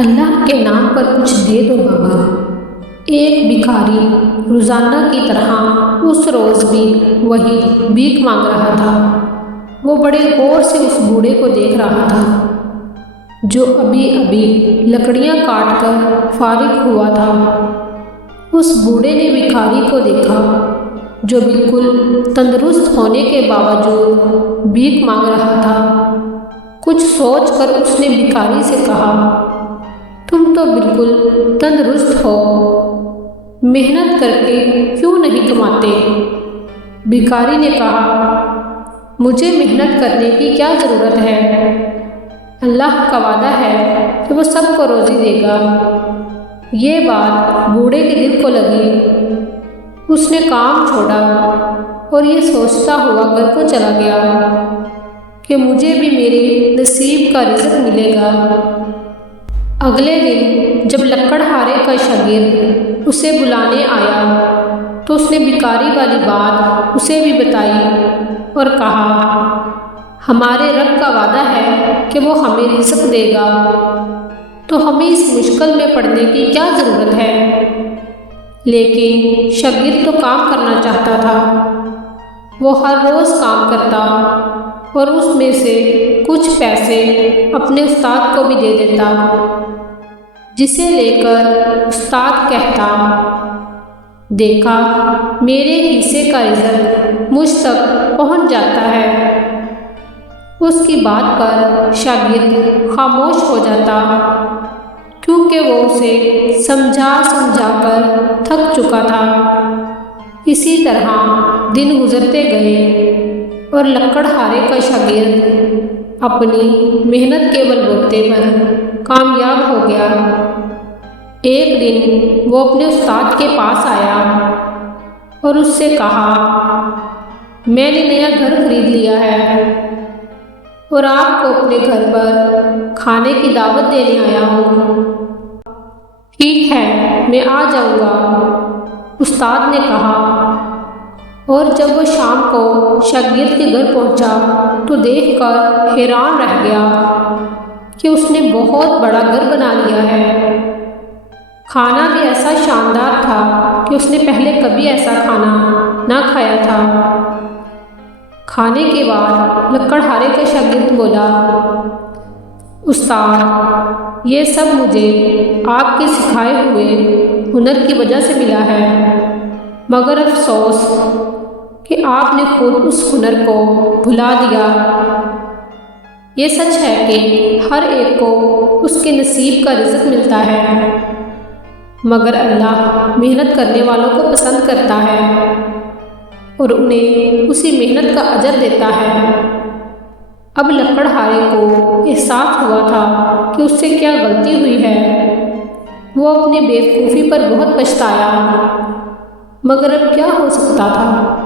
اللہ کے نام پر کچھ دے دو بابا۔ ایک بھکاری روزانہ کی طرح اس روز بھی وہی بھیک مانگ رہا تھا۔ وہ بڑے غور سے اس بوڑھے کو دیکھ رہا تھا جو ابھی ابھی لکڑیاں کاٹ کر فارغ ہوا تھا۔ اس بوڑھے نے بھکاری کو دیکھا جو بالکل تندرست ہونے کے باوجود بھیک مانگ رہا تھا۔ کچھ سوچ کر اس نے بھکاری سے کہا، تم تو بالکل تندرست ہو، محنت کر کے کیوں نہیں کماتے؟ بھکاری نے کہا، مجھے محنت کرنے کی کیا ضرورت ہے؟ اللہ کا وعدہ ہے کہ وہ سب کو روزی دے گا۔ یہ بات بوڑھے کے دل کو لگی۔ اس نے کام چھوڑا اور یہ سوچتا ہوا گھر کو چلا گیا کہ مجھے بھی میرے نصیب کا رزق ملے گا۔ اگلے دن جب لکڑہارے کا شاگرد اسے بلانے آیا تو اس نے بھکاری والی بات اسے بھی بتائی اور کہا، ہمارے رب کا وعدہ ہے کہ وہ ہمیں رزق دے گا، تو ہمیں اس مشکل میں پڑنے کی کیا ضرورت ہے؟ لیکن شاگرد تو کام کرنا چاہتا تھا۔ وہ ہر روز کام کرتا اور اس میں سے کچھ پیسے اپنے استاد کو بھی دے دیتا، جسے لے کر استاد کہتا، دیکھا میرے حصے کا رزق مجھ تک پہنچ جاتا ہے۔ اس کی بات پر شاگرد خاموش ہو جاتا کیونکہ وہ اسے سمجھا کر تھک چکا تھا۔ اسی طرح دن گزرتے گئے اور لکڑہارے کا شاگرد اپنی محنت کے بل بوتے پر کامیاب ہو گیا۔ ایک دن وہ اپنے استاد کے پاس آیا اور اس سے کہا، میں نے نیا گھر خرید لیا ہے اور آپ کو اپنے گھر پر کھانے کی دعوت دینے آیا ہوں۔ ٹھیک ہے، میں آ جاؤں گا، استاد نے کہا۔ اور جب وہ شام کو شاگرد کے گھر پہنچا تو دیکھ کر حیران رہ گیا کہ اس نے بہت بڑا گھر بنا لیا ہے۔ کھانا بھی ایسا شاندار تھا کہ اس نے پہلے کبھی ایسا کھانا نہ کھایا تھا۔ کھانے کے بعد لکڑہارے کا شاگرد بولا، استاد، یہ سب مجھے آپ کے سکھائے ہوئے ہنر کی وجہ سے ملا ہے، مگر افسوس کہ آپ نے خود اس ہنر کو بھلا دیا۔ یہ سچ ہے کہ ہر ایک کو اس کے نصیب کا رزق ملتا ہے، مگر اللہ محنت کرنے والوں کو پسند کرتا ہے اور انہیں اسی محنت کا اجر دیتا ہے۔ اب لکڑہارے کو احساس ہوا تھا کہ اس سے کیا غلطی ہوئی ہے۔ وہ اپنی بیوقوفی پر بہت پچھتایا، مگر اب کیا ہو سکتا تھا۔